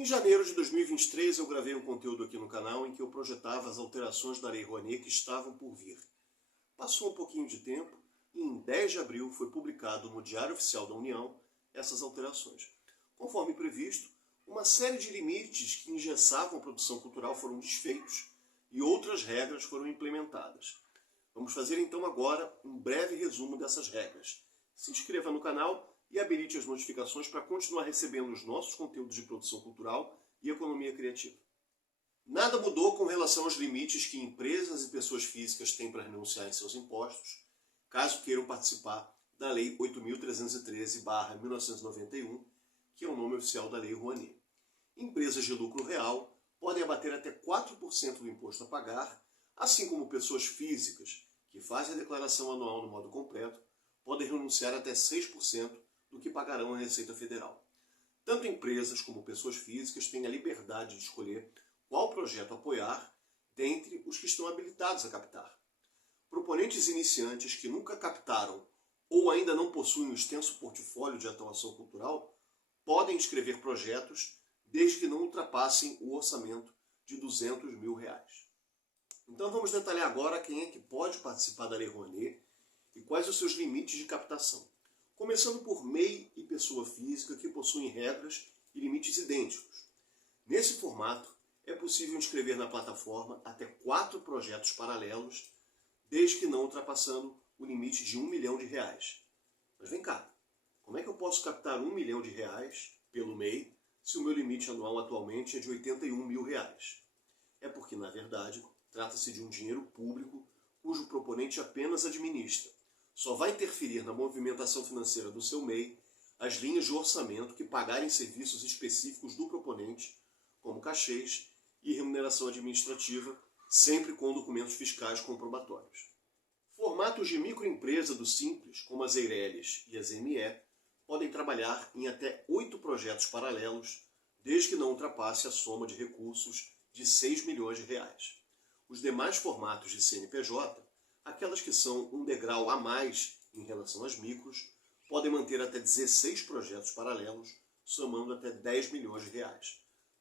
Em janeiro de 2023 eu gravei um conteúdo aqui no canal em que eu projetava as alterações da Lei Rouanet que estavam por vir. Passou um pouquinho de tempo e em 10 de abril foi publicado no Diário Oficial da União essas alterações. Conforme previsto, uma série de limites que engessavam a produção cultural foram desfeitos e outras regras foram implementadas. Vamos fazer então agora um breve resumo dessas regras. Se inscreva no canal e habilite as notificações para continuar recebendo os nossos conteúdos de produção cultural e economia criativa. Nada mudou com relação aos limites que empresas e pessoas físicas têm para renunciar em seus impostos, caso queiram participar da Lei 8.313/1991, que é o nome oficial da Lei Rouanet. Empresas de lucro real podem abater até 4% do imposto a pagar, assim como pessoas físicas que fazem a declaração anual no modo completo podem renunciar até 6% do que pagarão à Receita Federal. Tanto empresas como pessoas físicas têm a liberdade de escolher qual projeto apoiar dentre os que estão habilitados a captar. Proponentes iniciantes que nunca captaram ou ainda não possuem um extenso portfólio de atuação cultural podem inscrever projetos desde que não ultrapassem o orçamento de R$200 mil. Então vamos detalhar agora quem é que pode participar da Lei Rouanet e quais os seus limites de captação. Começando por MEI e pessoa física que possuem regras e limites idênticos. Nesse formato, é possível inscrever na plataforma até 4 projetos paralelos, desde que não ultrapassando o limite de R$1 milhão. Mas vem cá, como é que eu posso captar R$1 milhão pelo MEI se o meu limite anual atualmente é de R$81 mil? É porque, na verdade, trata-se de um dinheiro público cujo proponente apenas administra. Só vai interferir na movimentação financeira do seu MEI as linhas de orçamento que pagarem serviços específicos do proponente, como cachês e remuneração administrativa, sempre com documentos fiscais comprobatórios. Formatos de microempresa do Simples, como as Eireles e as ME, podem trabalhar em até 8 projetos paralelos, desde que não ultrapasse a soma de recursos de R$6 milhões. Os demais formatos de CNPJ, aquelas que são um degrau a mais em relação às micros, podem manter até 16 projetos paralelos, somando até R$10 milhões.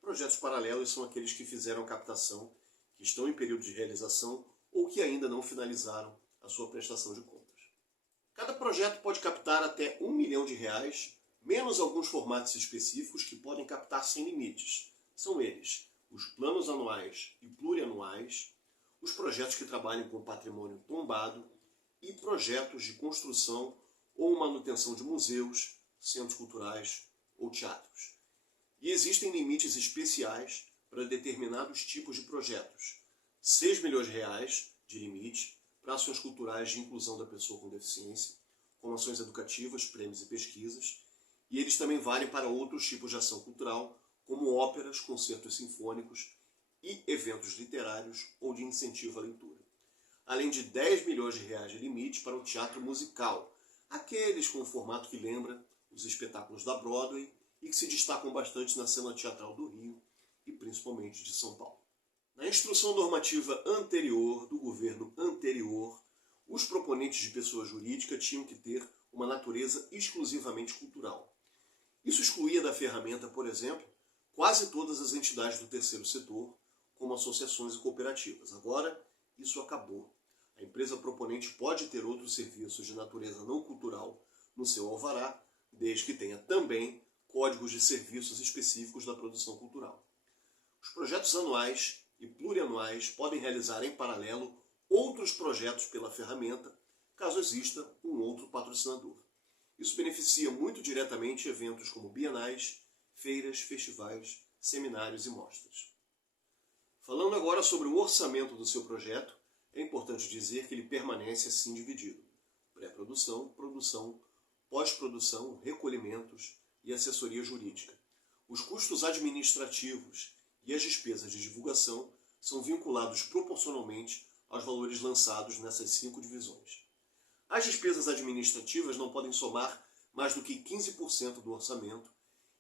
Projetos paralelos são aqueles que fizeram a captação, que estão em período de realização ou que ainda não finalizaram a sua prestação de contas. Cada projeto pode captar até R$1 milhão, menos alguns formatos específicos que podem captar sem limites. São eles os planos anuais e plurianuais, os projetos que trabalham com patrimônio tombado e projetos de construção ou manutenção de museus, centros culturais ou teatros. E existem limites especiais para determinados tipos de projetos. R$6 milhões de limite para ações culturais de inclusão da pessoa com deficiência, como ações educativas, prêmios e pesquisas, e eles também valem para outros tipos de ação cultural, como óperas, concertos sinfônicos e eventos literários ou de incentivo à leitura. Além de R$10 milhões de limite para o teatro musical, aqueles com o formato que lembra os espetáculos da Broadway e que se destacam bastante na cena teatral do Rio e principalmente de São Paulo. Na instrução normativa anterior, do governo anterior, os proponentes de pessoa jurídica tinham que ter uma natureza exclusivamente cultural. Isso excluía da ferramenta, por exemplo, quase todas as entidades do terceiro setor, como associações e cooperativas. Agora, isso acabou. A empresa proponente pode ter outros serviços de natureza não cultural no seu alvará, desde que tenha também códigos de serviços específicos da produção cultural. Os projetos anuais e plurianuais podem realizar em paralelo outros projetos pela ferramenta, caso exista um outro patrocinador. Isso beneficia muito diretamente eventos como bienais, feiras, festivais, seminários e mostras. Falando agora sobre o orçamento do seu projeto, é importante dizer que ele permanece assim dividido: pré-produção, produção, pós-produção, recolhimentos e assessoria jurídica. Os custos administrativos e as despesas de divulgação são vinculados proporcionalmente aos valores lançados nessas 5 divisões. As despesas administrativas não podem somar mais do que 15% do orçamento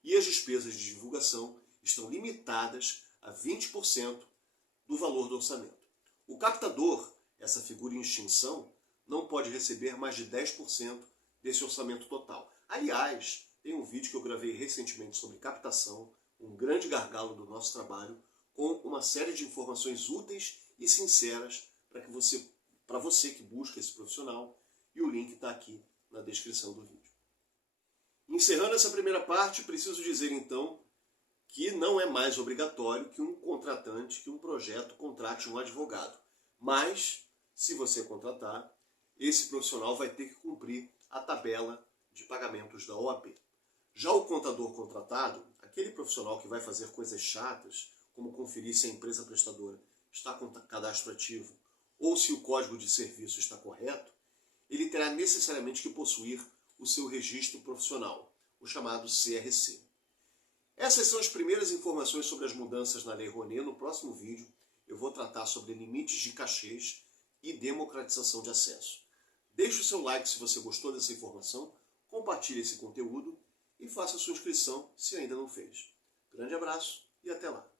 e as despesas de divulgação estão limitadas a 20% do valor do orçamento. O captador, essa figura em extinção, não pode receber mais de 10% desse orçamento total. Aliás, tem um vídeo que eu gravei recentemente sobre captação, um grande gargalo do nosso trabalho, com uma série de informações úteis e sinceras para você que busca esse profissional, e o link está aqui na descrição do vídeo. Encerrando essa primeira parte, preciso dizer então que não é mais obrigatório que um contratante, que um projeto contrate um advogado. Mas, se você contratar, esse profissional vai ter que cumprir a tabela de pagamentos da OAB. Já o contador contratado, aquele profissional que vai fazer coisas chatas, como conferir se a empresa prestadora está com cadastro ativo ou se o código de serviço está correto, ele terá necessariamente que possuir o seu registro profissional, o chamado CRC. Essas são as primeiras informações sobre as mudanças na Lei Rouanet. No próximo vídeo eu vou tratar sobre limites de cachês e democratização de acesso. Deixe o seu like se você gostou dessa informação, compartilhe esse conteúdo e faça a sua inscrição se ainda não fez. Grande abraço e até lá!